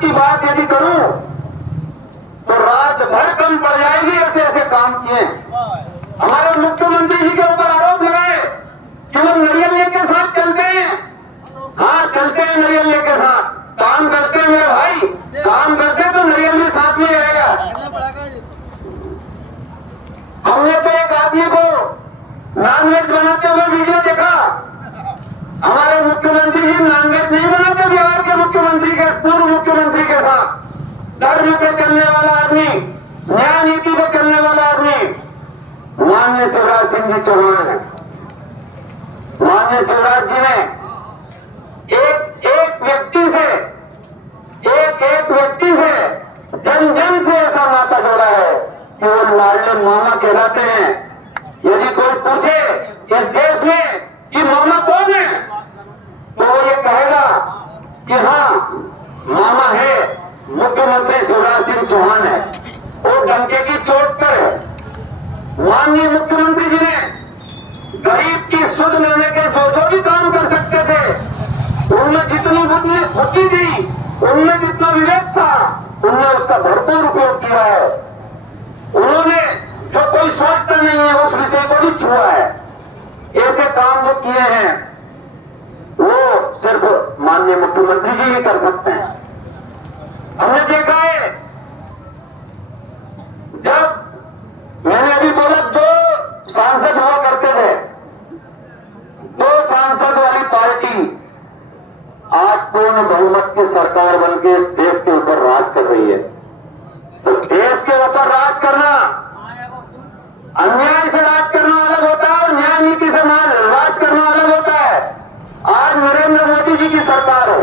की बात यदि करूं तो रात भर कम पड़ जाएगी। ऐसे ऐसे काम किए हमारे मुख्यमंत्री जी के ऊपर आरोप लगाए कि वो नरियल के साथ चलते हैं। हाँ, चलते हैं नरियल के साथ, काम करते हैं मेरे भाई, काम करते तो नरियल भी साथ में रहेगा। हमने तो एक आदमी को नॉनवेज बनाते हुए वीडियो देखा। हमारे मुख्यमंत्री जी नॉनवेज नहीं बनाते। बिहार के मुख्यमंत्री के, पूर्व मुख्यमंत्री के साथ धर्म पे चलने वाला आदमी, न्याय नीति पे चलने वाला आदमी माननीय शिवराज सिंह जी चौहान है। माननीय शिवराज जी ने एक एक व्यक्ति से जन जन से ऐसा नाता जोड़ा है कि वो लाडले मामा कहलाते हैं। यदि कोई पूछे इस देश में कि मामा कौन है तो वो ये कहेगा कि हाँ, मामा है, मुख्यमंत्री शिवराज सिंह चौहान है। वो डंके की चोट पर है। माननीय मुख्यमंत्री जी ने गरीब की सुध लेने के जो भी काम कर सकते थे, उनमें जितनी बुद्धि थी, उनमें जितना विवेक था, उनने उसका भरपूर उपयोग किया है। उन्होंने जो कोई सोचता नहीं है उस विषय को भी छुआ है। ऐसे काम जो किए हैं वो सिर्फ माननीय मुख्यमंत्री जी ही कर सकते हैं। हमने देखा है, जब मैंने अभी बोला 2 सांसद हुआ करते थे, 2 सांसद वाली पार्टी आज पूर्ण बहुमत की सरकार बनके इस देश के ऊपर राज कर रही है। तो देश के ऊपर राज करना, अन्याय से राज करना अलग होता है और न्याय नीति से राज करना अलग होता है। आज नरेंद्र मोदी जी की सरकार है।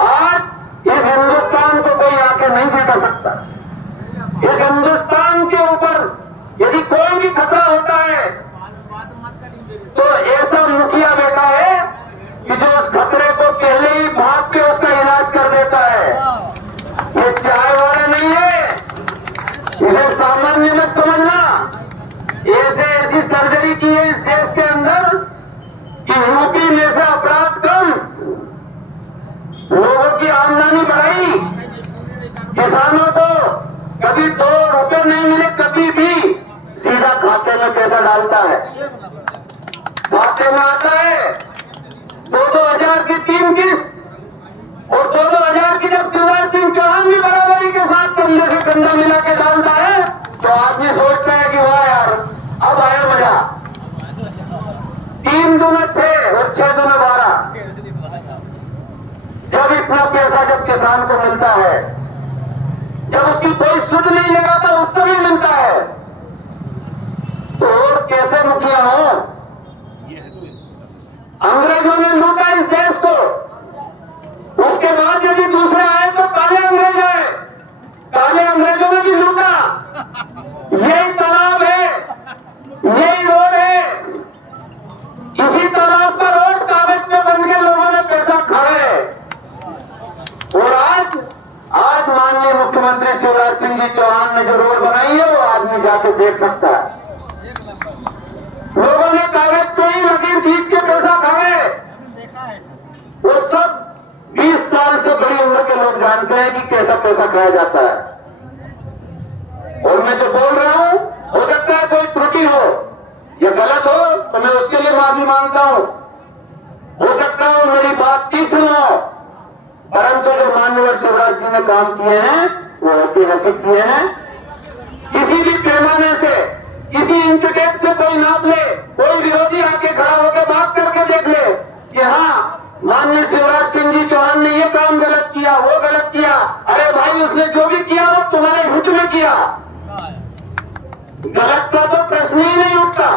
आज इस हिंदुस्तान को कोई आके नहीं दिखा सकता। इस हिंदुस्तान के ऊपर यदि कोई भी खतरा होता है तो ऐसा मुखिया बेटा है कि जो उस खतरे को पहले ही भाग के उसका इलाज कर देता है। ये चाय वाला नहीं है, इसे सामान्य मत समझना। ऐसे ऐसी सर्जरी की है इस देश के अंदर कि यूपी में से अपराध कम, लोगों की आमदनी बढ़ाई, किसानों को कभी 2 रुपए नहीं मिले, कभी भी सीधा खाते में पैसा डालता है, खाते में आता है। 2-2 हजार की 3 किस्त और 2-2 हजार की जब शिवराज सिंह चौहान भी बराबरी के साथ कंधे से कंधा मिला के डालता है तो आदमी सोचता है कि वाह यार, अब आया मजा। 3 दूना 6 और 6 दूना 12। जब इतना पैसा जब किसान को मिलता है, जब उसकी कोई सुध नहीं लगाता उससे भी मिलता है, तो और कैसे मुखिया हो? अंग्रेजों ने लूटा इस देश को, उसके बाद यदि दूसरे आए तो काले अंग्रेज आए, काले अंग्रेजों ने भी लूटा। यही तालाब है, यही रोड है, इसी तालाब का रोड कागज पे बन के लोगों ने पैसा खाया। और आज माननीय मुख्यमंत्री शिवराज सिंह जी चौहान ने जो रोड बनाई है वो आदमी जाके देख सकता है। लोगों ने कागज पे ही लकीर खींच के पैसा खाए। वो सब 20 साल से बड़ी उम्र के लोग जानते हैं कि कैसा पैसा खाया जाता है। और मैं जो बोल रहा हूं, हो सकता है कोई त्रुटि हो या गलत हो तो मैं उसके लिए माफी मांगता हूं। हो सकता है मेरी बात तीक्ष्ण हो, परंतु जो माननीय शिवराज जी ने काम किए हैं वो ऐतिहासिक किए हैं। किसी भी पैमाने से, किसी इंच टेप से कोई नाप ले, कोई विरोधी आके खड़ा होकर बात करके देख ले कि हाँ, माननीय शिवराज सिंह जी चौहान ने ये काम गलत किया, वो गलत किया। अरे भाई, उसने जो भी किया वो तुम्हारे हित में किया, गलत का तो प्रश्न ही नहीं उठता।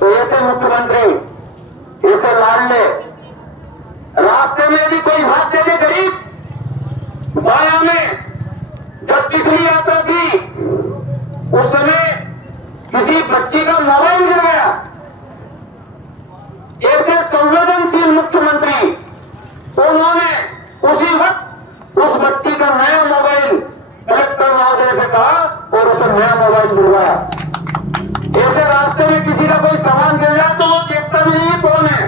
तो ऐसे मुख्यमंत्री, ऐसे लाडले, रास्ते में भी कोई हाथ दे दे गरीब, बाया में जब पिछली यात्रा थी उस समय किसी बच्ची का मोबाइल गिर गया, ऐसे संवेदनशील मुख्यमंत्री, उन्होंने उसी वक्त उस बच्ची का नया मोबाइल कलेक्टर महोदय से कहा और उसे नया मोबाइल दिलवाया। ऐसे रास्ते में किसी का कोई सामान गिर जाए तो वो देखता भी नहीं कौन है,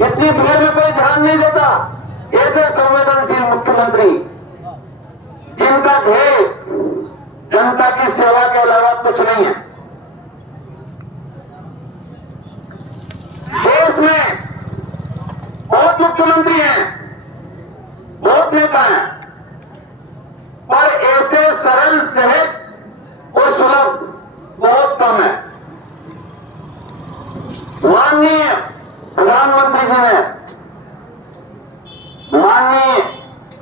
इतनी भीड़ में कोई ध्यान नहीं देता। ऐसे संवेदनशील मुख्यमंत्री जिनका ध्येय जनता की सेवा के अलावा कुछ नहीं है। देश में बहुत मुख्यमंत्री हैं, बहुत नेता हैं, पर ऐसे सरल सहज और सुलभ बहुत कम है। माननीय प्रधानमंत्री जी ने, माननीय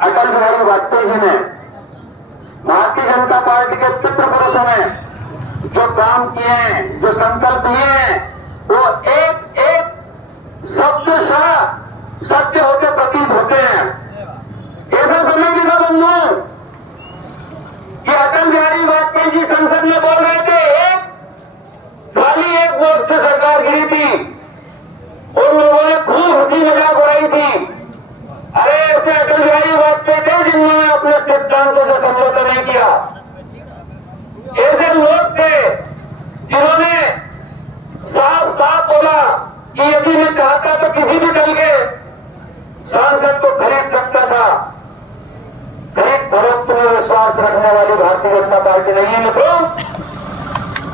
अटल बिहारी वाजपेयी जी ने भारतीय जनता पार्टी के पितृ पुरुषों ने जो काम किए हैं, जो संकल्प लिए हैं, वो एक एक शब्दशः सत्य होते प्रतीत होते हैं। ऐसा समय भी था बंधु कि अटल बिहारी वाजपेयी जी संसद में बोल रहे थे, खाली एक वोट से सरकार गिरी थी, उन लोगों ने खूब हंसी मजाक उड़ाई थी। अरे ऐसे अटल बिहारी वाजपेयी थे जिन्होंने अपने सिद्धांतों से समझौता नहीं किया। ऐसे लोग थे जिन्होंने साफ साफ बोला कि यदि मैं चाहता तो किसी भी दल के सांसद को खरीद सकता था। खरीद फरोख्त में विश्वास रखने वाली भारतीय जनता पार्टी नहीं है मित्रों,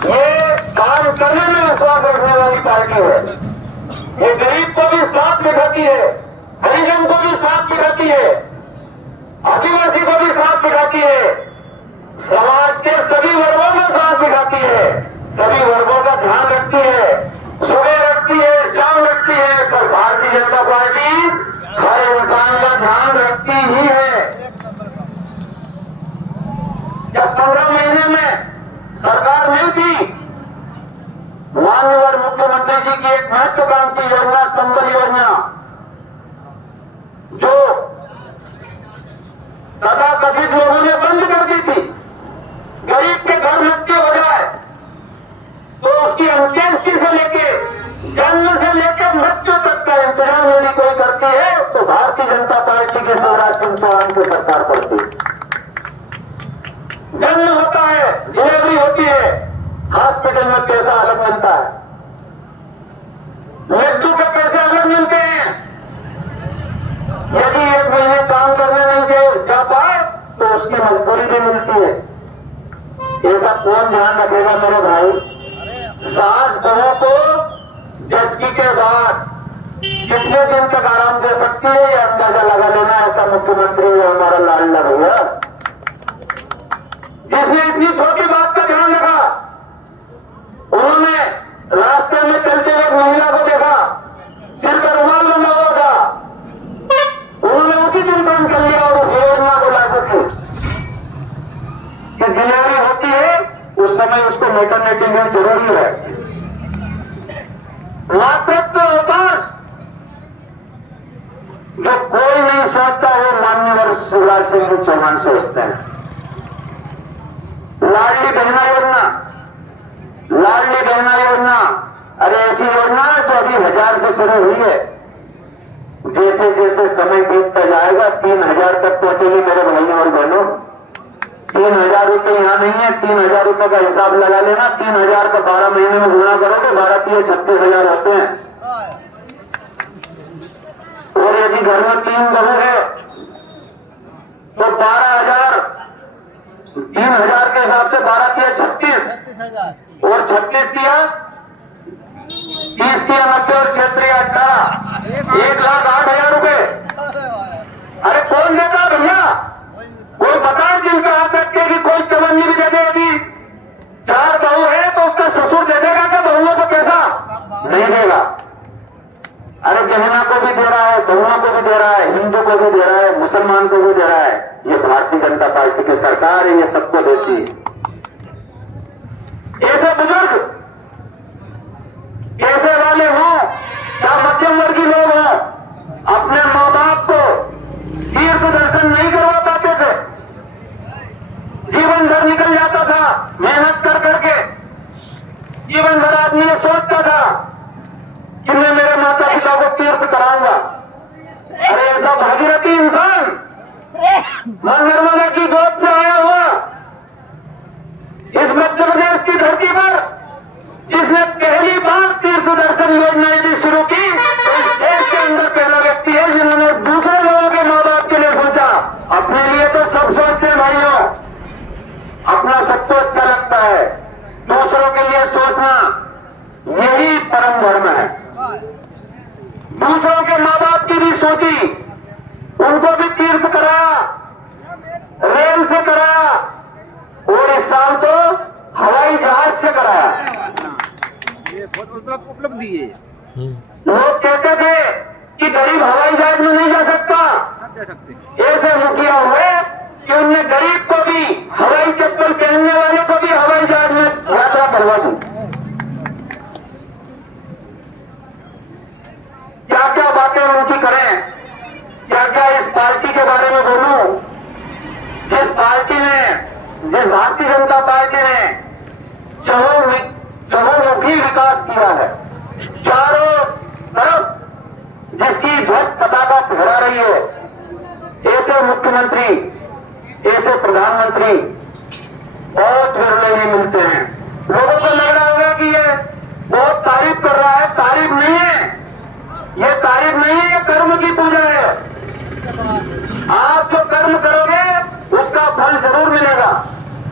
ये काम करने में विश्वास रखने वाली पार्टी है। ये गरीब को भी साथ बिठाती है, हरिजन को भी साथ बिठाती है, आदिवासी को भी साथ बिठाती है, समाज के सभी वर्गों में साथ बिठाती है, सभी वर्गों का ध्यान रखती है, सुबह रखती है, शाम रखती है, पर भारतीय जनता पार्टी हर इंसान का ध्यान रखती ही है। जब 15 महीने में सरकार नहीं थी, माननीय मुख्यमंत्री जी की एक महत्वाकांक्षी योजना संबल योजना, जो तथाकथित लोगों ने बंद कर दी थी। गरीब के घर मृत्यु हो जाए तो उसकी अंत्येष्टि से लेके जन्म से लेकर मृत्यु तक का इंतजाम यदि कोई करती है तो भारतीय जनता पार्टी के शिवराज सिंह चौहान की सरकार करती है। जन्म होता है, डिलीवरी होती है, हॉस्पिटल में पैसा अलग मिलता है, मृत्यु के पैसे अलग मिलते हैं। यदि 1 महीने काम करने नहीं जा पाए तो उसकी मजदूरी भी मिलती है। ऐसा कौन ध्यान रखेगा मेरे भाई? सास बहू को जजगी के बाद कितने दिन तक आराम दे सकती है, यह अंदाजा लगा लेना। ऐसा मुख्यमंत्री है हमारा लाडला भैया, जिसने इतनी छोटी बात का ध्यान रखा। उन्होंने रास्ते में चलते हुए महिला को देखा, सिर पर रुमाल बंधा हुआ था, उन्होंने उसी दिन बंद कर लिया और उस योजना को लागू की कि डिलीवरी होती है उस समय उसको मैटरनिटी लीव जरूरी है। मातृत्व अवकाश जो कोई नहीं सोचता वो माननीय शिवराज सिंह चौहान सोचते हैं। लाडली बहना योजना, लाडली बहना योजना, अरे ऐसी योजना जो अभी 1000 से शुरू हुई है, जैसे जैसे समय बीतता जाएगा 3000 तक पहुंचेगी मेरे भाइयों और बहनों। 3000 रुपए यहाँ नहीं है, 3000 रुपए का हिसाब लगा लेना। 3000 का 12 महीने में गुणा करोगे, 12 36,000 होते हैं। और यदि घर में 3 बहू है तो 12,000, 3000 के हिसाब से 12 36 और 36 दिया 30 90 और 6 18, 1,08,000 रुपए। अरे कौन देता भैया? कोई बताए जिनका हाथ रखे कि कोई चवन्नी भी दे दे। यदि 4 बहू है तो उसका ससुर दे देगा क्या बहुओं को पैसा? नहीं देगा। अरे बहना को भी दे रहा है, बहुओं को भी दे रहा है, हिंदू को भी दे रहा है, मुसलमान को भी दे रहा है। ये भारतीय जनता पार्टी की सरकार है, ये सबको देती है। ऐसे बुजुर्ग कैसे वाले हों, क्या मध्यम वर्गीय लोग हों, अपने माँ बाप को तीर्थ दर्शन नहीं करवा पाते थे। जीवन भर निकल जाता था मेहनत कर करके। जीवन भर आदमी ये सोचता था कि मैं मेरे माता पिता को तीर्थ कराऊंगा। अरे ऐसा भागीरथी इंसान, मां नर्मदा की गोद से आया हुआ इस मध्य प्रदेश की धरती पर, जिसने पहली बार तीर्थ दर्शन योजना यदि शुरू की, तो इस देश के अंदर पहला व्यक्ति है जिन्होंने दूसरे लोगों के दूसरों के माँ बाप की भी सोची, उनको भी तीर्थ कराया, रेल से कराया और इस साल तो हवाई जहाज से कराया। ये बहुत उपलब्धि है। लोग कहते थे कि गरीब हवाई जहाज में नहीं जा सकता, आप जा सकते। ऐसे मुखिया हुए कि उनने गरीब को भी, हवाई चप्पल पहनने वाले को भी हवाई जहाज में यात्रा करवा दी। क्या क्या बातें उनकी करें, क्या क्या इस पार्टी के बारे में बोलूं, जिस पार्टी ने, जिस भारतीय जनता पार्टी ने चहुमुखी विकास किया है, चारों तरफ जिसकी ध्वज पताका फहरा रही है, ऐसे मुख्यमंत्री, ऐसे प्रधानमंत्री बहुत विरले ही मिलते हैं। लोगों को लग रहा होगा कि ये बहुत तारीफ कर रहा है, तारीफ नहीं है, ये तारीफ नहीं है, ये कर्म की पूजा है। आप जो कर्म करोगे उसका फल जरूर मिलेगा।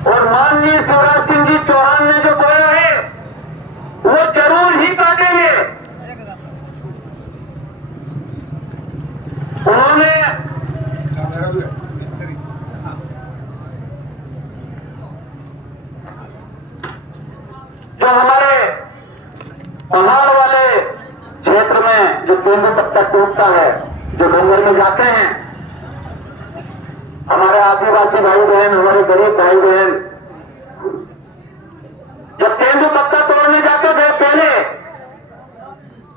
और माननीय शिवराज सिंह जी चौहान ने जो बोला है वो जरूर ही काटेंगे। उन्होंने जो हमारे पहाड़ वाले क्षेत्र में जो तेंदू पत्ता टूटता है, जो डूंगर में जाते हैं, हमारे आदिवासी भाई बहन, हमारे गरीब भाई बहन जब तेंदू पत्ता तोड़ने जाते थे पहले,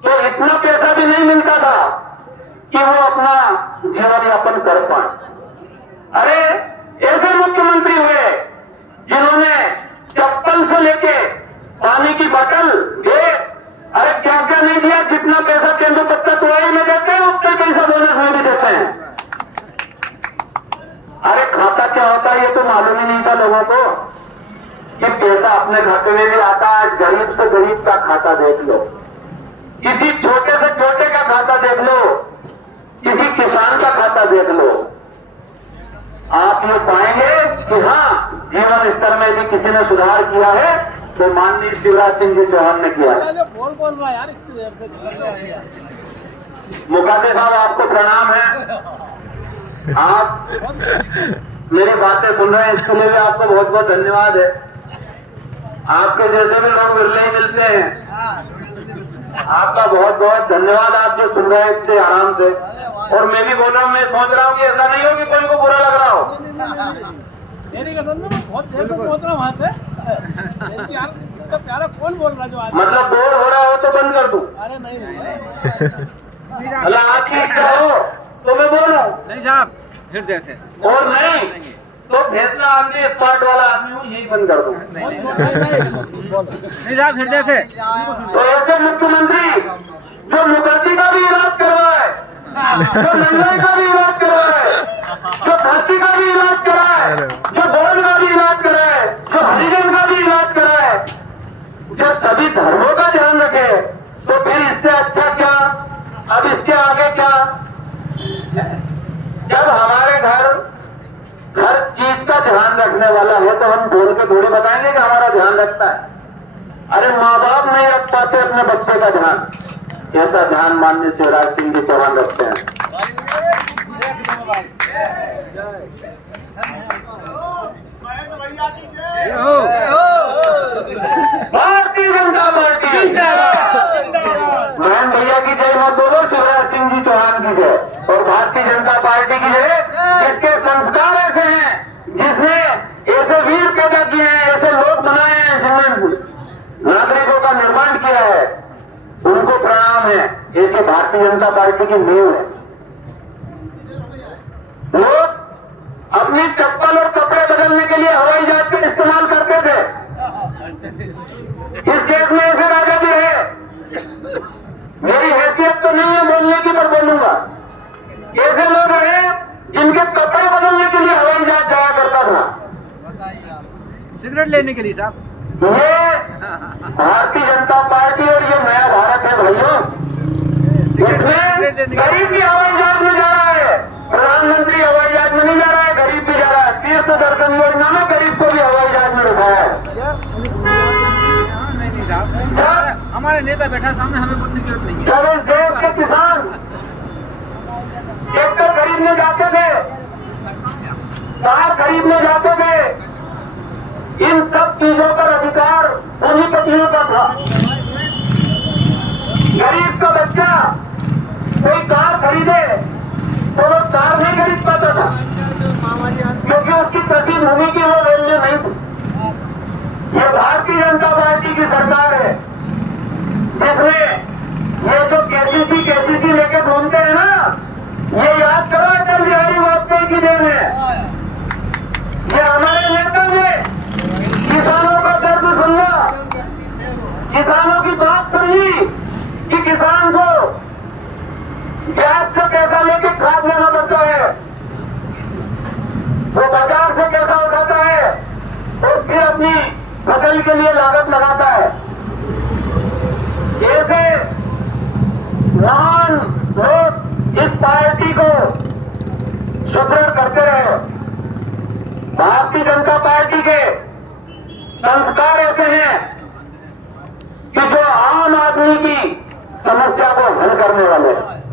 तो इतना पैसा भी नहीं मिलता था कि वो अपना जीवन यापन कर पाए। अरे ऐसे मुख्यमंत्री हुए जिन्होंने चप्पल से लेके पानी की बोतल, अरे क्या क्या नहीं दिया। जितना पैसा तेंदू पत्ता तोड़ाई में देते हैं उतना पैसा बोनस में भी देते हैं। अरे खाता क्या होता है ये तो मालूम ही नहीं था लोगों को कि पैसा अपने खाते में भी आता है। गरीब से गरीब का खाता देख लो, किसी छोटे से छोटे का खाता देख लो, किसी किसान का खाता देख लो, आप ये पाएंगे कि हाँ जीवन स्तर में भी किसी ने सुधार किया है तो माननीय शिवराज सिंह जी चौहान ने किया है। बोल रहा यार इतनी देर से। मुखाते साहब आपको प्रणाम है, आप मेरी बातें सुन रहे हैं इसके लिए भी आपको बहुत बहुत धन्यवाद है। आपके जैसे भी लोग विरले ही मिलते हैं, आपका बहुत बहुत धन्यवाद। आप जो सुन रहे हैं इतने आराम से, और मैं भी बोल रहा हूँ, मैं सोच रहा हूँ कि ऐसा नहीं हो कि कोई को बुरा लग रहा हो। मेरी कसम से बहुत देर से सोच रहा हूँ वहां से यार, तो प्यारा कौन बोल रहा जो आज, मतलब बोर हो रहा हो तो बंद कर दूं? अरे नहीं अल्लाह आपकी इच्छा हो तो मैं बोलूं, नहीं साहब हृदय से, और नहीं तो फैसला आपने स्पार्ट वाला आदमी हूँ यही बंद कर दूं। नहीं साहब हृदय से। तो ऐसे मुख्यमंत्री जो मुखर्जी का भी इलाज करवाए, जो नंदन का भी इलाज करवाए, जो फांसी का भी इलाज कराए, जो गोल का भी इलाज कराए, जो हरिजन का भी इलाज कराए, जो सभी धर्मों का ध्यान रखे, तो फिर इससे अच्छा क्या, अब इसके आगे क्या। जब हमारे घर हर चीज का ध्यान रखने वाला है तो हम बोल के थोड़ी बताएंगे कि हमारा ध्यान रखता है। अरे माँ बाप नहीं रख पाते अपने बच्चे का ध्यान, ऐसा ध्यान माननीय शिवराज सिंह जी चौहान रखते हैं। भारतीय जनता पार्टी, मोहन भैया की जय मत बोलो, शिवराज सिंह जी चौहान की जय, और भारतीय जनता पार्टी की जय। जिसके संस्कार ऐसे हैं, जिसने ऐसे वीर पैदा किए हैं, ऐसे लोग बनाए हैं, जिन्होंने नागरिकों का निर्माण किया है, उनको प्रणाम है। ऐसे भारतीय जनता पार्टी की नींव है। लोग अपनी चप्पल और कपड़े बदलने के लिए हवाई जहाज का इस्तेमाल करते थे। इस देश में ऐसे राजा भी है, मेरी हैसियत तो नहीं है बोलने की, पर बोलूंगा। ऐसे लोग हैं जिनके कपड़े बदलने के लिए हवाई जहाज जाया करता था, सिगरेट लेने के लिए साहब। ये भारतीय जनता पार्टी और ये नया भारत है भाइयों। इसमें गरीब भी हवाई जहाज में जा रहा है, प्रधानमंत्री हवाई जहाज में नहीं जा रहा है, गरीब भी जा रहा है। तीर्थ दर्शन योजना में गरीब को भी हवाई जहाज में उठाया है। नहीं साहब, हमारे नेता बैठा सामने, हमें बोलने की जरूरत नहीं है। जब इस देश के किसान ब्याज से पैसा लेके खाद लेना पड़ता है, वो बाजार से पैसा उठाता है और फिर अपनी फसल के लिए लागत लगाता है। ऐसे महान लोग इस पार्टी को सुदृढ़ करते रहे। भारतीय जनता पार्टी के संस्कार ऐसे हैं कि जो आम आदमी की समस्या को हल करने वाले हैं।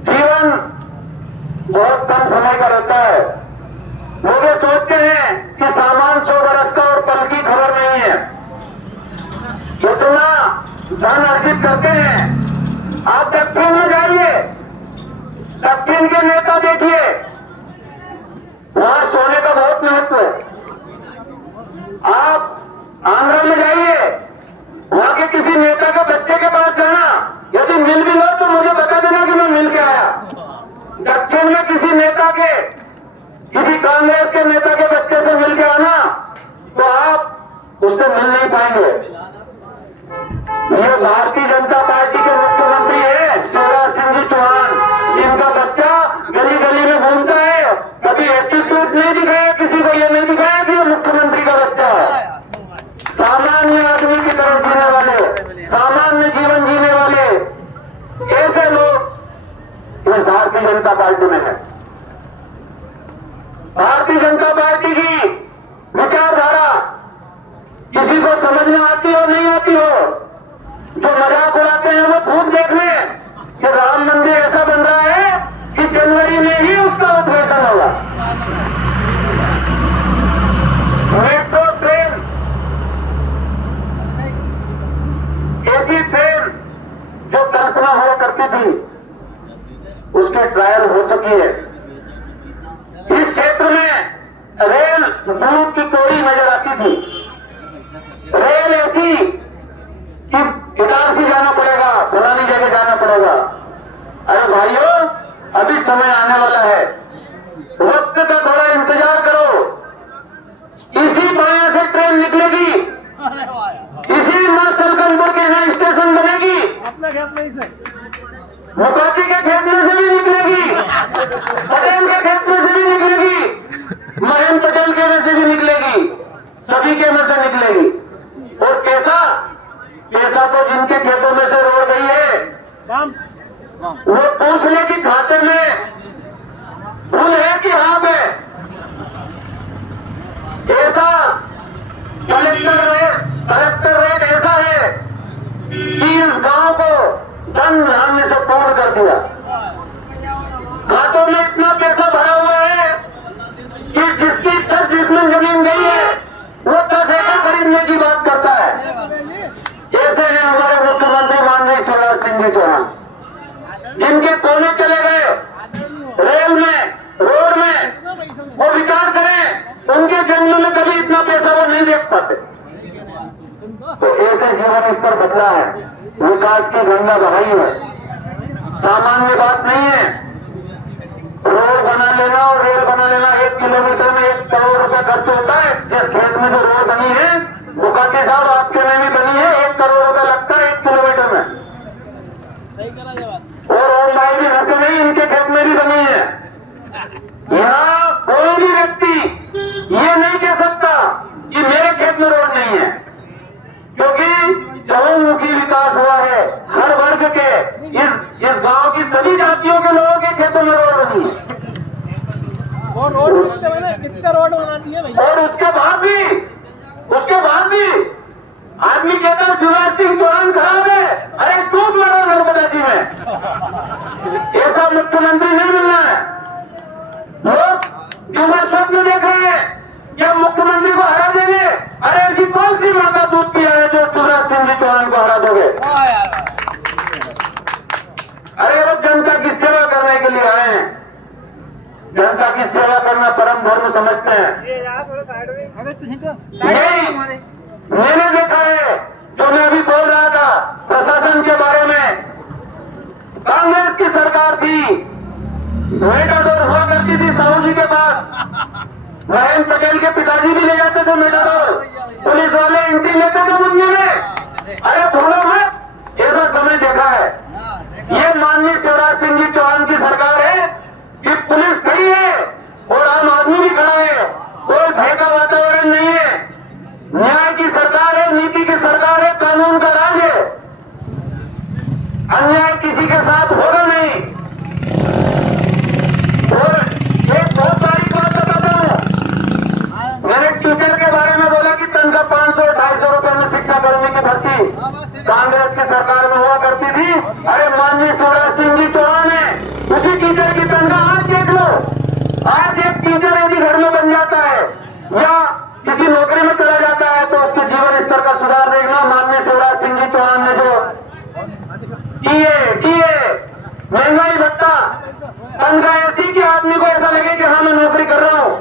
जीवन बहुत कम समय का रहता है। लोग ये सोचते हैं कि सामान 100 बरस का और पल की खबर नहीं है। कितना धन अर्जित करते हैं। आप दक्षिण में जाइए, दक्षिण के नेता देखिए, वहां सोने का बहुत महत्व है। आप आंध्र में जाइए, वहां के किसी नेता के बच्चे के पास जाना, यदि मिल भी लो तो मुझे बता देना कि मैं मिल के आया। दक्षिण में किसी नेता के, किसी कांग्रेस के नेता के बच्चे से मिल के आना तो आप उससे मिल नहीं पाएंगे। ये भारतीय जनता पार्टी के मुख्यमंत्री है शिवराज सिंह जी चौहान, जिनका बच्चा गली गली में घूमता है। कभी एटीट्यूड नहीं दिखाया किसी को, ये नहीं दिखाया कि वो मुख्यमंत्री का बच्चा है। सामान्य आदमी की तरह जीने वाले, सामान्य जीवन जीने वाले ऐसे लोग इस भारतीय जनता पार्टी में है। भारतीय जनता पार्टी की विचारधारा किसी को समझ में आती हो नहीं आती हो, जो मजाक उड़ाते हैं वो खूब देख लें कि राम मंदिर ऐसा बन रहा है कि जनवरी में ही उसका उद्घाटन होगा। मेट्रो ट्रेन, ऐसी ट्रेन जो कल्पना हुआ करती थी, उसकी ट्रायल हो चुकी है। इस क्षेत्र में रेल दूध की कोड़ी नजर आती थी। रेल ऐसी कि इधर से जाना पड़ेगा, फलानी जगह जाना पड़ेगा। अरे भाइयों, अभी समय आने वाला है, वक्त का थोड़ा इंतजार करो। इसी बाया से ट्रेन निकलेगी, इसी मां सलकनपुर के यहाँ स्टेशन बनेगी, अपने खेत में ही से मुखाती के खेत में से भी निकलेगी, पटेल के खेत में से भी निकलेगी, महेंद्र पटेल के में से भी निकलेगी, सभी के में से निकलेगी। और पैसा, पैसा तो जिनके खेतों में से रोड गई है वो पूछ ले कि खाते में भूल है कि हाथ है। ऐसा कलेक्टर रेट ऐसा है कि इस गांव को धन धान्य से पूर्ण कर दिया। खातों में इतना पैसा भरा हुआ है कि जिसकी 10 जिसमें जमीन गई है वो 10 एकड़ खरीदने की बात करता है। ऐसे हैं हमारे मुख्यमंत्री माननीय शिवराज सिंह जी चौहान, जिनके कोने चले गए रेल में, रोड में। वो विचार करें, उनके जन्म में कभी इतना पैसा वो नहीं देख पाते। तो ऐसे जीवन स्तर बदला है, विकास की गंगा बहाई है। सामान्य बात नहीं है। रोड बना लेना और रेल बना लेना, 1 किलोमीटर में 1 करोड़ रुपए खर्च होता है। जिस खेत में जो रोड बनी है, मुखाती साहब आपके में भी बनी है, 1 करोड़ रुपए लगता है 1 किलोमीटर में। सही करा ये बात। और ऑनलाइन भी घर से नहीं, इनके खेत में भी बनी है। यहाँ कोई भी व्यक्ति ये नहीं कह सकता कि मेरे खेत में रोड नहीं है, क्योंकि चहुमुखी विकास हुआ है। हर वर्ग के, इस गांव की सभी जातियों के लोगों के खेतों में रोड बनी है। वो रोड कितने रोड बना दिए भैया। और उसके बाद भी आदमी कहता है शिवराज सिंह चौहान खराब है। अरे चूक लगा नर्मदा जी में, ऐसा मुख्यमंत्री नहीं मिलना है। लोग युवा स्वप्न देख रहे हैं कि हम मुख्यमंत्री को हरा देंगे। अरे ऐसी कौन सी माँ का दूध पिया है जो शिवराज सिंह जी चौहान को हरा दोगे? अरे वो जनता की सेवा करने के लिए आए हैं। जनता की सेवा करना परम धर्म समझते हैं। यही मैंने देखा है, जो मैं अभी बोल रहा था प्रशासन के बारे में। कांग्रेस की सरकार थी, मेटाडोर हुआ करती थी साहू जी के पास। महेंद्र पटेल के पिताजी भी ले जाते थे मेटाडोर, पुलिस वाले एंट्री लेते थे मुझे में। अरे भूलो मत, ऐसा समय देखा है। अन्याय किसी के साथ होगा नहीं। और एक बहुत सारी बात बताता हूं, मैंने टीचर के बारे में बोला कि तनख्वाह 500-250 रुपए में शिक्षा कर्मी की भर्ती कांग्रेस की सरकार में हुआ करती थी। अरे माननीय शिवराज सिंह जी चौहान है, उसी टीचर की तनख्वाह आज देख लो। आज एक टीचर यदि घर में बन जाता है या किसी नौकरी में चला जाता है तो उसके जीवन स्तर का सुधार देखना। माननीय शिवराज सिंह जी चौहान ने जो किए महंगाई भत्ता, तनख्वाह ऐसी कि आदमी को ऐसा लगे कि हाँ मैं नौकरी कर रहा हूँ।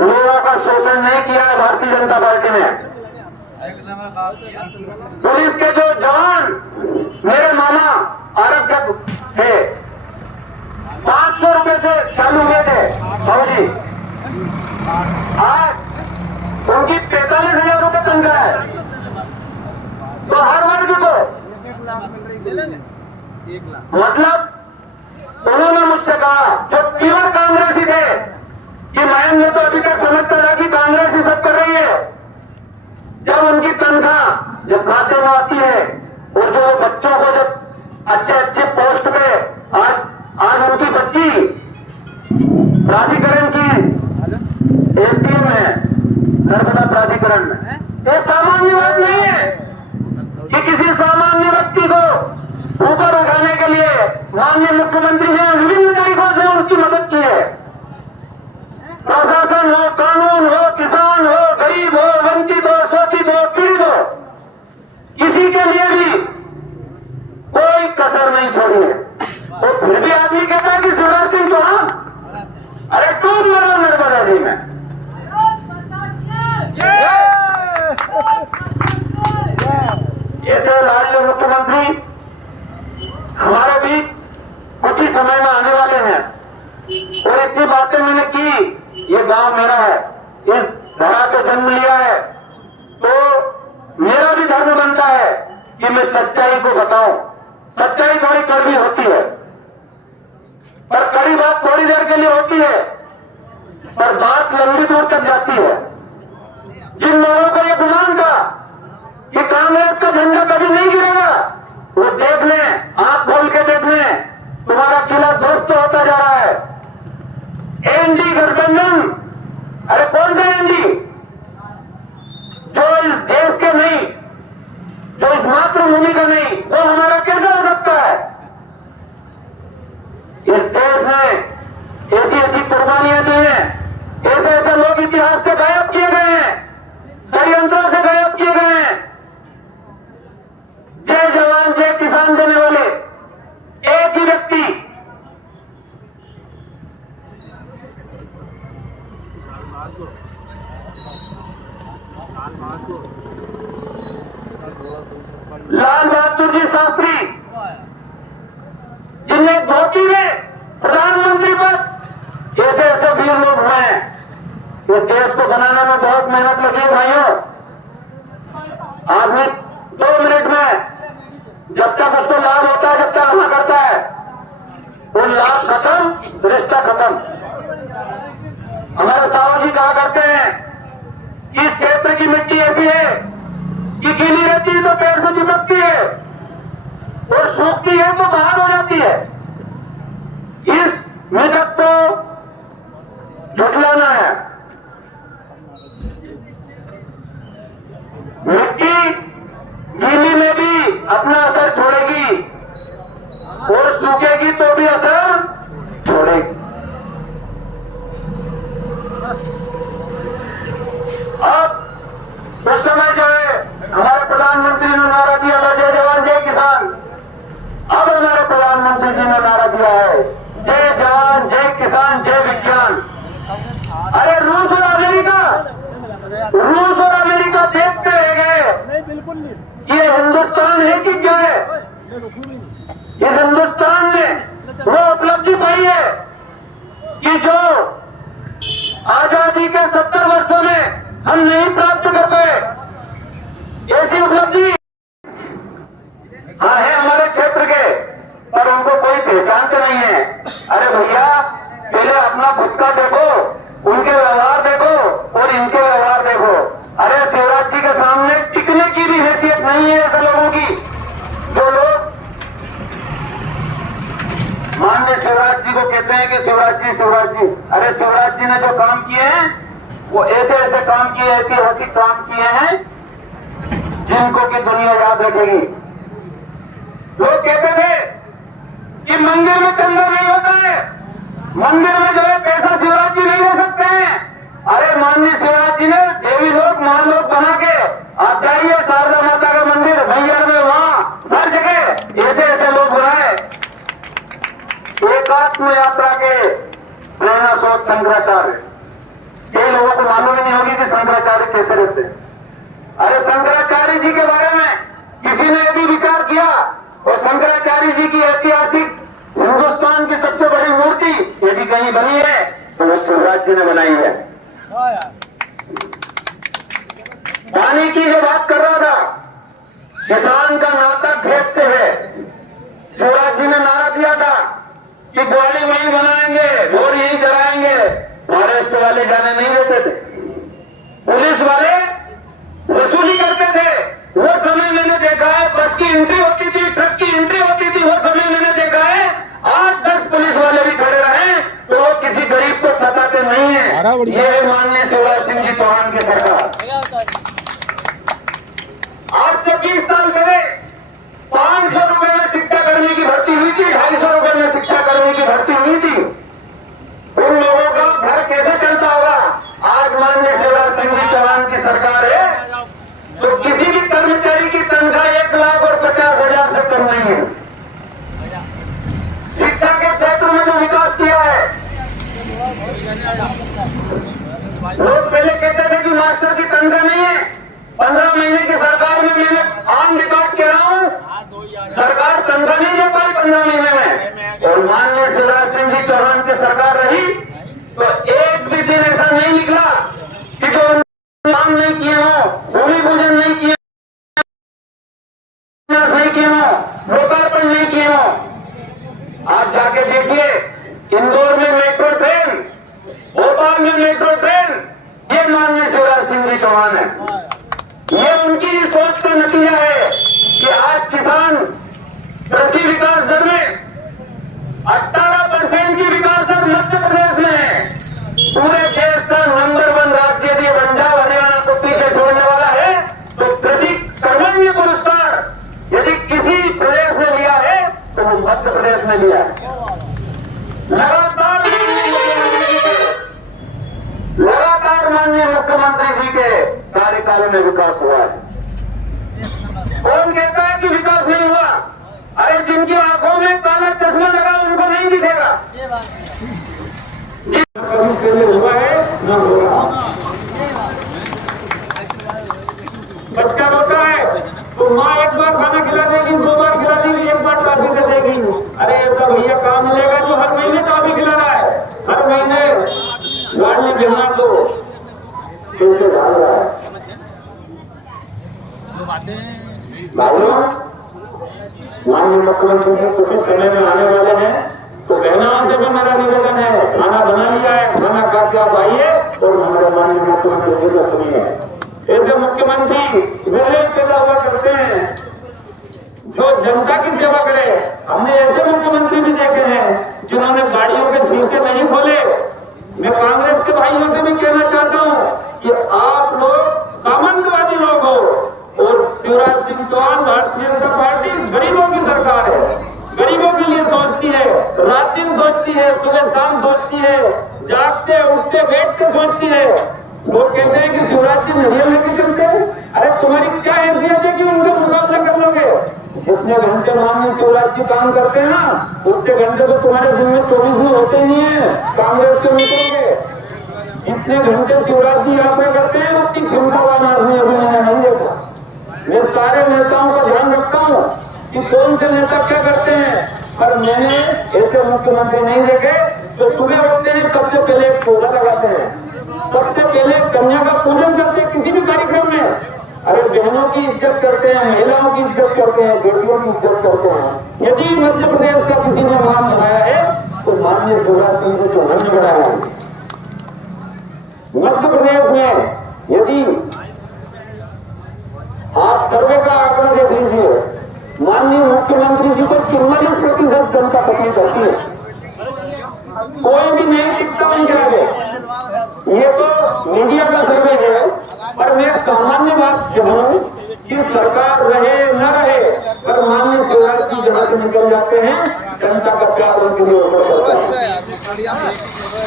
लोगों का शोषण नहीं किया है भारतीय जनता पार्टी ने। पुलिस के जो जवान मेरे मामा आरक्षक थे, 500 रुपए से चालू हुए थे फौजी, आज उनकी 45,000 रुपए तनख्वाह है। तो हर वर्ग को मतलब उन्होंने मुझसे कहा, जो प्योर कांग्रेसी थे, कि मैम ने तो अभी तक समझता था कि कांग्रेस ही सब कर रही है। जब उनकी तनख्वाह जब खाते में आती है और जो बच्चों को जब अच्छे पोस्ट पे आज उनकी बच्ची प्राधिकरण की एसडीएम है, नर्मदा प्राधिकरण में। ये सामान्य बात नहीं है कि किसी सामान्य व्यक्ति को ऊपर उठाने के लिए माननीय मुख्यमंत्री जी ने विभिन्न तरीकों से उसकी मदद की है। प्रशासन हो, कानून हो, किसान हो, गरीब हो, वंचित हो, शोषित हो, पीड़ित हो, किसी के लिए भी कोई कसर नहीं छोड़ी है। और फिर भी आदमी कहता है कि शिवराज सिंह चौहान, अरे कौन मरा नर्मदा जी में? ऐसे लाडले मुख्यमंत्री हमारे भी कुछ ही समय में आने वाले हैं। और इतनी बातें मैंने की, ये गांव मेरा है, इस धरा पे जन्म लिया है, तो मेरा भी धर्म बनता है कि मैं सच्चाई को बताऊं। सच्चाई थोड़ी कड़वी होती है, पर कड़ी बात थोड़ी देर के लिए होती है, पर बात लंबी दूर तक जाती है। जिन लोगों को यह गुमान था कि कांग्रेस का झंडा कभी नहीं गिरेगा, वो देख लें, आंख खोल के देख लें, तुम्हारा किला ध्वस्त होता जा रहा है। एनडी गठबंधन, अरे कौन सा एनडी? जो इस देश के नहीं, जो इस मातृभूमि का नहीं, वो हमारा कैसे हो सकता है? इस देश ने ऐसी कुर्बानियां दी हैं, ऐसे लोग इतिहास से गायब किए गए हैं, षड्यंत्रों से गायब किए गए हैं। जय जवान जय किसान देने वाले एक ही व्यक्ति लाल बहादुर जी शास्त्री, जिनने धोती में प्रधानमंत्री पद, ऐसे वीर लोग हुए हैं। इस देश को बनाने में बहुत मेहनत लगी भाइयों। आदमी 2 मिनट में जब तक उसको लाभ होता है, जब तक हमें करता है, वो लाभ खत्म, रिश्ता खत्म। हमारे साहब जी कहा करते हैं कि क्षेत्र की मिट्टी ऐसी है कि गीली रहती है तो पैर से चिपकती है और सूखती है तो बाहर हो जाती है। इस मिटक को झुठलाना है। मिट्टी गीली में भी अपना असर छोड़ेगी और सूखेगी तो भी असर छोड़ेगी। अब उस समय जो है हमारे प्रधानमंत्री ने नारा दिया था जय जवान जय किसान। अब हमारे प्रधानमंत्री जी ने नारा दिया है जय जवान जय किसान जय विज्ञान। अरे रूस और अमेरिका देखते रह गए। नहीं, बिल्कुल नहीं। ये हिंदुस्तान है कि क्या है? इस हिंदुस्तान ने वो उपलब्धि पाई है कि जो आजादी के 70 वर्षों में हम नहीं प्राप्त कर पाए, ऐसी उपलब्धि हाँ है हमारे क्षेत्र के, पर उनको कोई पहचानते नहीं है। अरे भैया, पहले अपना खुद का देखो, उनके व्यवहार देखो और इनके व्यवहार देखो। अरे शिवराज जी के सामने टिकने की भी हैसियत नहीं है ऐसे लोगों की जो कहते हैं कि शिवराज जी, अरे शिवराज जी ने जो काम किए हैं वो ऐसे ऐसे काम किए, ऐतिहासिक काम किए हैं जिनको की दुनिया याद रखेगी। लोग कहते थे कि मंदिर में चंदा नहीं होता है, मंदिर में जो है पैसा शिवराज जी नहीं ले सकते हैं। अरे माननीय शिवराज जी ने देवी लोग महालोक बना के, आप जाइए शारदा माता का मंदिर मैयर में, वहां हर जगह ऐसे ऐसे लोग बनाए। एकात्म यात्रा के प्रेरणा स्रोत शंकराचार्य, कई लोगों को मालूम ही नहीं होगी कि शंकराचार्य कैसे रहते हैं। अरे शंकराचार्य जी के बारे में किसी ने यदि विचार किया और शंकराचार्य जी की ऐतिहासिक हिंदुस्तान की सबसे बड़ी मूर्ति यदि कहीं बनी है तो वो शिवराज जी ने बनाई है। हाँ यार, पानी की जो बात कर रहा था, किसान का नाता खेत से है। शिवराज जी ने नारा दिया था कि ग्वाली वहीं बनाएंगे, ढोल यहीं जलाएंगे। फॉरेस्ट वाले जाने नहीं देते थे, पुलिस वाले वसूली करते थे। वो समय मैंने देखा है, बस की एंट्री होती थी, ट्रक की एंट्री होती थी, वो समय मैंने देखा है 8-10 पुलिस वाले भी खड़े रहे तो वो किसी गरीब को सताते नहीं है। ये है माननीय शिवराज सिंह जी चौहान की सरकार। आज से 20 साल पहले 500 रुपए में शिक्षा कर्मी की भर्ती हुई थी, 250 रुपए में शिक्षा कर्मी की भर्ती हुई थी। उन लोगों का घर कैसे चलता होगा? आज माननीय शिवराज सिंह जी चौहान की सरकार है तो किसी भी कर्मचारी की तनख्वाह 1,50,000 से कम नहीं है। शिक्षा के क्षेत्र में जो विकास किया है, लोग पहले कहते थे कि मास्टर की तनख्वाह नहीं है। 15 महीने की सरकार में मैंने आम रिकॉर्ड कह रहा हूं, सरकार तनख्वाह नहीं दे पाई 15 महीने में। और माननीय शिवराज सिंह जी चौहान की सरकार रही तो एक भी दिन ऐसा नहीं निकला कि जो काम नहीं किए हो, भूमि पूजन नहीं किए, नहीं किए हो, लोकार्पण नहीं किए हो। आप जाके देखिए, इंदौर में मेट्रो ट्रेन, भोपाल में मेट्रो ट्रेन, ये माननीय शिवराज सिंह जी चौहान है। ये उनकी सोच का नतीजा है कि आज किसान कृषि विकास दर में 18% की विकास दर मध्य प्रदेश में है। पूरे देश का नंबर 1 राज्य यदि पंजाब हरियाणा को पीछे छोड़ने वाला है तो कृषि कर्मण्य पुरस्कार यदि किसी प्रदेश ने लिया है तो वो मध्य प्रदेश ने लिया है। लगातार माननीय मुख्यमंत्री जी के कार्यकाल में विकास हुआ है। कौन कहता है कि विकास नहीं हुआ? अरे जिनकी आंखों में काला चश्मा लगा उनको नहीं दिखेगा। ये बात है। हुआ है ना होगा। बच्चा होता है तो माँ एक बार खाना खिला देगी, 2 बार खिला देगी, 1 बार टॉफी दे देगी। अरे ऐसा भैया काम मिलेगा जो हर महीने टॉफी खिला रहा है, हर महीने गाड़ी खिला दो, कैसे भाग रहा है? माननीय मुख्यमंत्री जी कुछ ही समय में आने वाले हैं तो बहनाओं से भी मेरा निवेदन है, खाना बना लिया है, खाना खा के आप आइए और हमारे माननीय मुख्यमंत्री जी को सुनिए। ऐसे मुख्यमंत्री वे पैदा हुआ करते हैं जो जनता की सेवा करे। हमने ऐसे मुख्यमंत्री भी देखे हैं जिन्होंने गाड़ियों के शीशे नहीं खोले। मैं कांग्रेस के भाइयों से भी कहना चाहता हूं कि आप लोग सामंतवादी लोग हो और शिवराज सिंह चौहान भारतीय जनता पार्टी गरीबों की सरकार है, गरीबों के लिए सोचती है, रात दिन सोचती है, सुबह शाम सोचती है, जागते उठते बैठते सोचती है। लोग कहते हैं कि शिवराज जी नारियल लेके चलते हैं। अरे तुम्हारी क्या हैसियत है कि उनका मुकाबला कर लोगे? जितने घंटे माननीय शिवराज जी काम करते हैं ना, उतने घंटे तो तुम्हारे दिन में 24 में होते ही नहीं है कांग्रेस के मित्रों के। जितने घंटे शिवराज जी यात्रा करते हैं उतनी क्षमतावान आदमी अभी मैंने नहीं देखा। मैं सारे नेताओं का ध्यान रखता हूँ कि कौन से नेता क्या करते हैं, पर मैंने ऐसे मुख्यमंत्री नहीं देखे जो सुबह उठते हैं सबसे पहले एक पौधा लगाते हैं, सबसे पहले कन्या का पूजन करते हैं किसी भी कार्यक्रम में। अरे बहनों की इज्जत करते हैं, महिलाओं की इज्जत करते हैं, बेटियों की इज्जत करते हैं। यदि मध्य प्रदेश का किसी ने मान बनाया है तो माननीय शिवराज सिंह जी चौहान ने बनाया है। मध्य प्रदेश में यदि आप सर्वे का आंकड़ा देख लीजिए, माननीय मुख्यमंत्री जी को 44% जनता पसंद करती है। कोई भी नहीं दिखता उनके आगे। ये तो मीडिया का सर्वे है, पर मैं सामान्य बात कहूँ कि सरकार रहे न रहे, पर माननीय शिवराज जी जहाँ से निकल जाते हैं, जनता का प्यार उनके लिए ऊपर चलता है।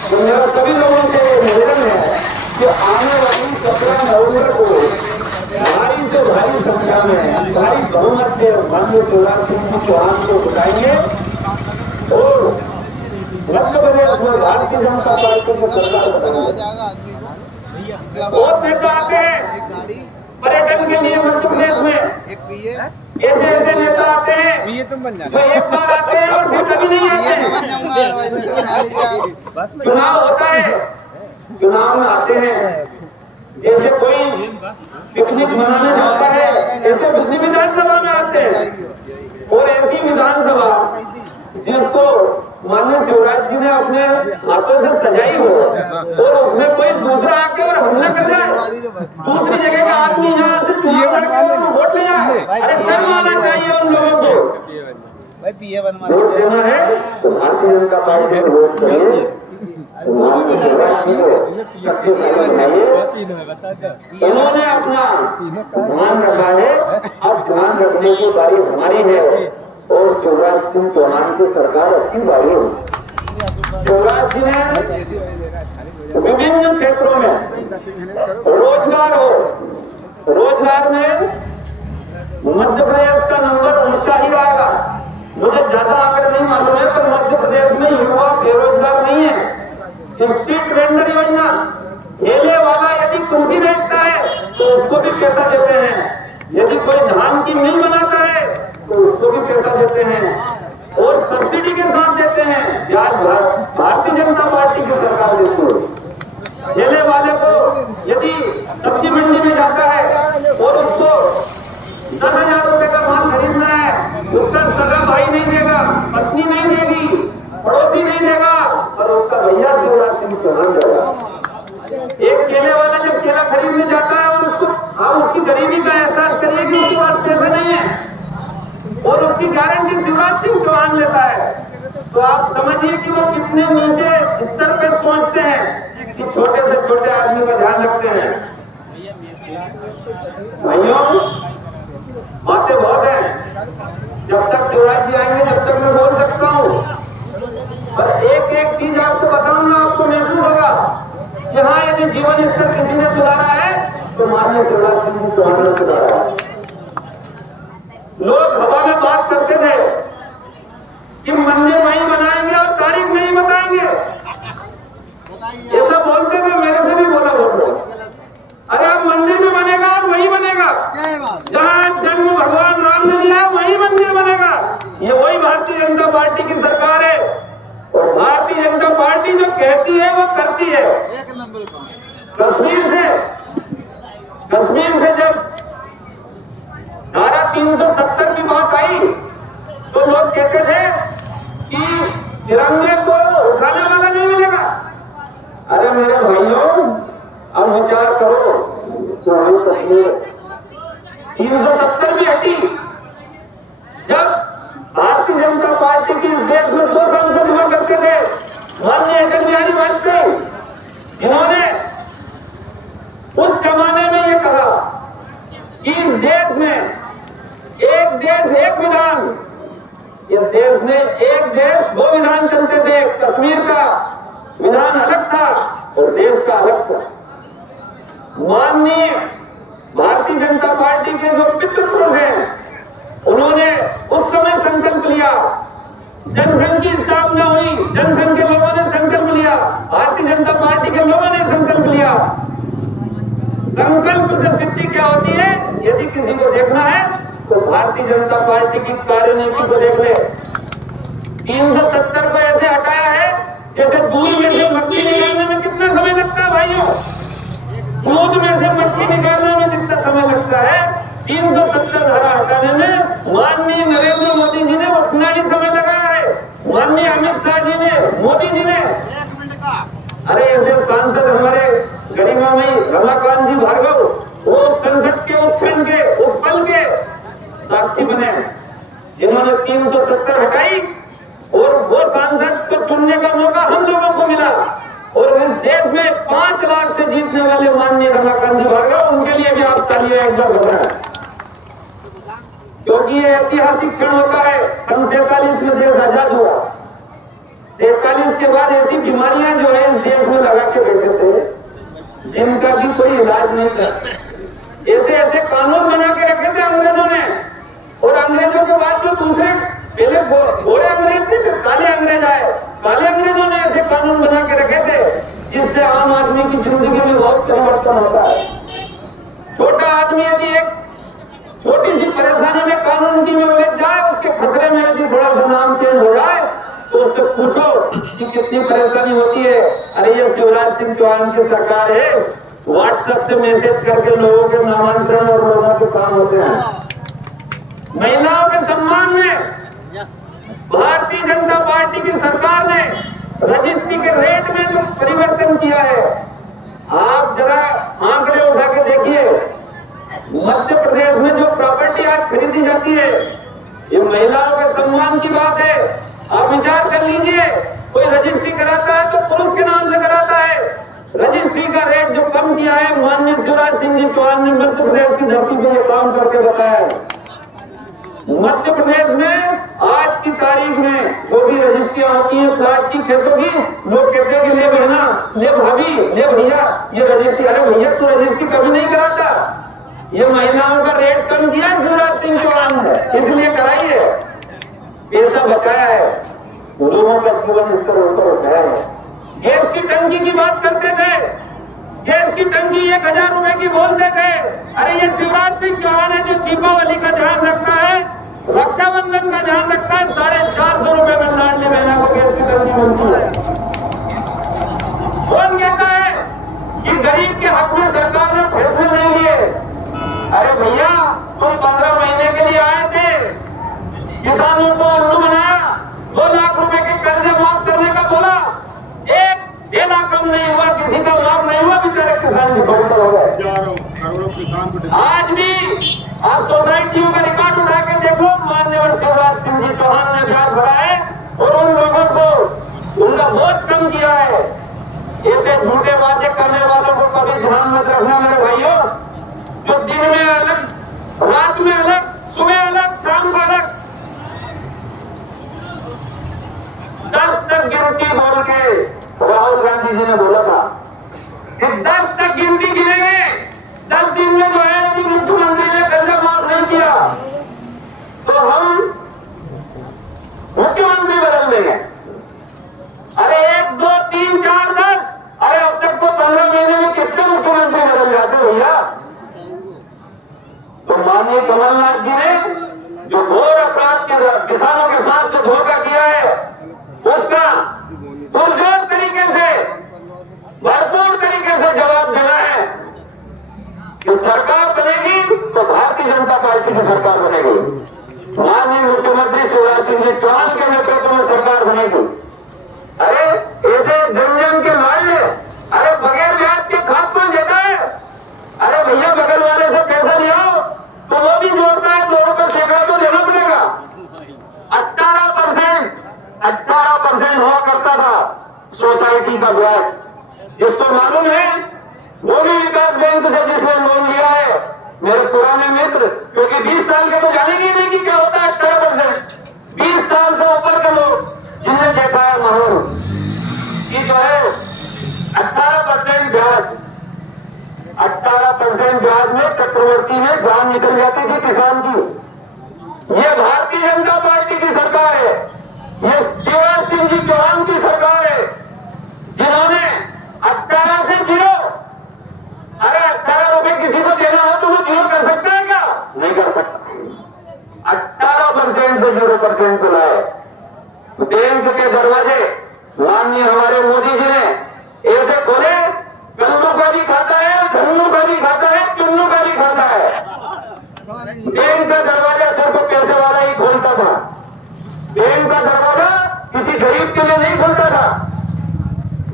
तो मेरा सभी लोगों से निवेदन है कि आने वाली 17 नवंबर को भारी से भारी संख्या में, भारी बहुमत से माननीय शिवराज सिंह चौहान को बताएंगे और मध्य प्रदेश में भारतीय जनता पार्टी की सरकार बनाएंगे। बहुत नेता आते हैं पर्यटन के लिए मध्य प्रदेश में, ऐसे ऐसे नेता आते हैं ये तुम बन जो एक बार आते हैं और फिर कभी नहीं आते। चुनाव होता है, चुनाव में आते हैं, जैसे कोई पिकनिक मनाने जाता है ऐसे विधानसभा में आते हैं। और ऐसी विधानसभा जिसको माननीय शिवराज जी ने अपने हाथों से सजाई हो और उसमें कोई दूसरा आके और हमला कर जाए, दूसरी जगह का आदमी यहाँ से चुनाव लड़के वोट ले जाए, अरे शर्म आना चाहिए उन लोगों को। वोट देना है तो भारतीय जनता पार्टी को वोट करिए, माननीय शिवराज जी को शक्तिशाली बनाइए। उन्होंने अपना ध्यान रखा है, अब ध्यान रखने की बारी हमारी है और शिवराज सिंह चौहान की सरकार अपनी बारी है। शिवराज जी ने विभिन्न क्षेत्रों में रोजगार हो, रोजगार में मध्य प्रदेश का नंबर ऊंचा ही आएगा। मुझे ज्यादा आंकड़े नहीं मालूम है, तो मध्य प्रदेश में युवा बेरोजगार नहीं है। स्ट्रीट वेंडर योजना, ठेले वाला यदि कुल्फी बेचता है तो उसको भी पैसा देते हैं, यदि कोई धान की मिल बनाता है तो उसको भी पैसा देते हैं और सब्सिडी के साथ देते हैं। ब्याज भारतीय जनता पार्टी की सरकार देती है। ठेले वाले को यदि सब्जी मंडी में जाता है और उसको 10,000 रुपए का माल खरीदना है, उसका सगा भाई नहीं देगा, पत्नी नहीं देगी, पड़ोसी नहीं देगा, और उसका भैया शिवराज सिंह चौहान देगा। एक केले वाला जब केला खरीदने जाता है और उसको आप उसकी गरीबी का एहसास करिए कि उसके पास पैसा नहीं है और उसकी गारंटी शिवराज सिंह चौहान लेता है, तो आप समझिए कि वो कितने नीचे स्तर पे सोचते हैं कि छोटे से छोटे आदमी का ध्यान रखते हैं। भाइयों, बातें बहुत हैं, जब तक शिवराज जी आएंगे जब तक मैं बोल सकता हूँ, पर एक एक चीज आपको बताऊंगा, आपको महसूस होगा कि हाँ, यदि जीवन स्तर किसी ने सुधारा है तो माननीय शिवराज सिंह चौहान ने सुधारा है। लोग हवा में बात करते थे कि मंदिर वहीं बनाएंगे और तारीख नहीं बताएंगे, ऐसा बोलते थे, मेरे से भी बोला बोलते। अरे अब मंदिर में बनेगा और वही बनेगा जहाँ जन्म भगवान राम ने लिया, वही मंदिर बनेगा। ये वही भारतीय जनता पार्टी की सरकार है और भारतीय जनता पार्टी जो कहती है वो करती है। कश्मीर से जब धारा 370 की बात आई तो लोग कहते थे कि तिरंगे को उठाने वाला नहीं मिलेगा। अरे मेरे भाइयों, अब विचार करो, तुम्हारी कश्मीर 370 भी हटी। जब भारतीय जनता पार्टी की देश में 2 सांसद हुआ करते थे, माननीय अटल बिहारी वाजपेयी, इन्होंने उस जमाने में ये कहा कि इस देश में एक देश एक विधान, इस देश में एक देश 2 विधान चलते थे। कश्मीर का विधान अलग था और देश का अलग था। माननीय भारतीय जनता पार्टी के जो पितृ पुरुष हैं, उन्होंने उस समय संकल्प लिया, जनसंघ की स्थापना हुई, जनसंघ के लोगों ने संकल्प लिया, भारतीय जनता पार्टी के लोगों ने संकल्प लिया। संकल्प से सिद्धि क्या होती है? यदि किसी को देखना है तो भारतीय जनता पार्टी की कार्यनीति को देख ले। 370 को ऐसे हटाया है जैसे दूध में से मक्खी निकालने में कितना समय लगता है भाइयों, दूध में से मक्खी निकालने में जितना समय लगता है, 370 धारा हटाने में माननीय नरेंद्र मोदी जी ने उतना ही समय लगाया है। माननीय अमित शाह जी ने, मोदी जी ने। अरे ऐसे सांसद हमारे गरिमा में रमाकांत जी भार्गव, वो संसद के उस क्षण के, उस पल के साक्षी बने जिन्होंने 370 हटाई और वो सांसद को चुनने का मौका हम लोगों दिया। और इस देश में 5 लाख से जीतने वाले माननीय रमाकांत जी भार्गव, उनके लिए भी आप तालियां एक बार बजाएं, क्योंकि ये ऐतिहासिक क्षण होता है। सन 47 में देश आजाद हुआ। 47 के बाद ऐसी बीमारियां जो है इस देश में लगा के बैठे थे, जिनका भी कोई इलाज नहीं था। ऐसे ऐसे कानून बना के रखे थे अंग्रेजों ने, और अंग्रेजों के बाद जो दूसरे पहले गोरे अंग्रेज थे, फिर काले अंग्रेज आए। काले अंग्रेजों ने ऐसे कानून बना के रखे थे जिससे आम आदमी की जिंदगी में बहुत परिवर्तन होता है। छोटा आदमी यदि एक छोटी सी परेशानी में कानून की में उलझ जाए, उसके खतरे में यदि बड़ा सा नाम चेंज हो जाए, तो उससे पूछो कि कितनी परेशानी होती है। अरे ये शिवराज सिंह चौहान की सरकार है, व्हाट्सएप से मैसेज करके लोगों के नामांतरण और लोगों के काम होते हैं। महिलाओं के सम्मान में भारतीय जनता पार्टी की सरकार ने रजिस्ट्री के रेट में जो परिवर्तन किया है, आप जरा आंकड़े उठा के देखिए। मध्य प्रदेश में जो प्रॉपर्टी आज खरीदी जाती है, ये महिलाओं के सम्मान की बात है। आप विचार कर लीजिए, कोई रजिस्ट्री कराता है तो पुरुष के नाम से कराता है। रजिस्ट्री का रेट जो कम किया है, माननीय शिवराज सिंह जी चौहान ने मध्य प्रदेश की धरती पर ये काम करके बताया है। मध्य प्रदेश में आज की तारीख में जो भी रजिस्ट्रियां होती हैं प्लाट की, खेतों की, लोग कहते हैं कि ले बहना, ले भाभी, ले भैया, ये रजिस्ट्री। अरे भैया, तू रजिस्ट्री कभी नहीं कराता। ये महिलाओं का रेट कम किया शिवराज सिंह चौहान ने, इसलिए कराई है, पैसा बचाया है, लोगों का जीवन स्तर ऊपर उठाया है। गैस की टंकी की बात करते थे, गैस की टंकी 1000 रुपए की बोलते थे। अरे ये शिवराज सिंह चौहान है जो दीपावली का ध्यान रखता है, रक्षाबंधन का ध्यान रखता है, 450 रुपए में लाडली बहना को गैस की टंकी मिलती है। कौन कहता है कि गरीब के हक में सरकार ने फैसले नहीं लिए? अरे भैया, तुम 15 महीने के लिए आए थे, किसानों को उल्लू बनाया, 2 लाख रुपए के कर्जे माफ करने का बोला, एक देना कम नहीं हुआ, किसी का लाभ नहीं हुआ, बेचारे किसान डिफॉल्टर हो गए। करोड़ों किसान को आज भी आप सोसाइटियों का रिकॉर्ड उठा के देखो, माननीय शिवराज सिंह जी चौहान ने ब्याज भरा है और उन लोगों को उनका बोझ कम किया है। ऐसे झूठे वादे करने वालों को कभी ध्यान मत रखना मेरे भाइयों, जो दिन में अलग, रात में अलग, सुबह अलग, शाम को अलग 10 तक गिनती बोल के राहुल गांधी जी ने बोला था कि 10 तक गिनती गिनेंगे, 10 दिन में जो है कि मुख्यमंत्री ने कर्जा माफ नहीं किया तो हम मुख्यमंत्री बदल देंगे। अरे 1, 2, 3, 4, 10, अरे अब तक तो 15 महीने में कितने मुख्यमंत्री बदल जाते भैया। तो माननीय कमलनाथ जी ने जो घोर अपराध के किसानों के साथ जो धोखा किया है, उसका पुरजोर तरीके से, भरपूर तरीके से जवाब देना है। कि सरकार बनेगी तो भारतीय जनता पार्टी की सरकार बनेगी, माननीय मुख्यमंत्री शिवराज सिंह जी चौहान के नेतृत्व में सरकार बनेगी। अरे ऐसे जन जन के लाडले, अरे बगैर ब्याज के खाद कौन देता है? अरे भैया, बगल वाले से पैसा ले आओ तो वो भी जोड़ता है, 2 रुपए सैकड़ा तो देना पड़ेगा। 18% हुआ करता था सोसाइटी का ब्याज, जिसको मालूम है वो भी विकास बैंक से जिसने लोन लिया है, मेरे पुराने मित्र, क्योंकि 20 साल के तो जानेंगे ही नहीं कि क्या होता है 18%। 20 साल से ऊपर के लोग जिनने देखा है माहौल कि जो है 18% ब्याज, 18% ब्याज में चक्रवर्ती में जान निकल जाती थी किसान की। ये भारतीय जनता पार्टी की सरकार है, ये शिवराज सिंह जी चौहान की सरकार है, जिन्होंने 18 से 0, अरे 18 रुपए किसी को देना हो तो वो 0 कर सकता है क्या? नहीं कर सकता। 18% से 0% को लाए। बैंक के दरवाजे माननीय हमारे मोदी जी ने ऐसे खोले, कल्लू का भी खाता है, धन्नू का भी खाता है, चुन्नू का भी खाता है। बैंक का दरवाजा सिर्फ पैसे वाला ही खोलता था, बैंक का दरवाजा किसी गरीब के लिए नहीं खुलता था।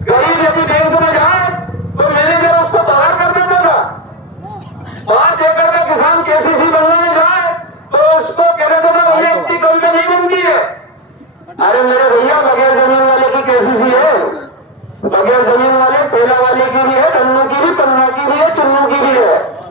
गरीब यदि बैंक में जाए तो मैनेजर उसको बाहर कर देता था। 5 एकड़ का किसान केसीसी बनवाने जाए तो उसको कह देता था भैया इतनी कम में नहीं बनती है। अरे मेरे भैया, बगैर जमीन वाले की केसीसी है, है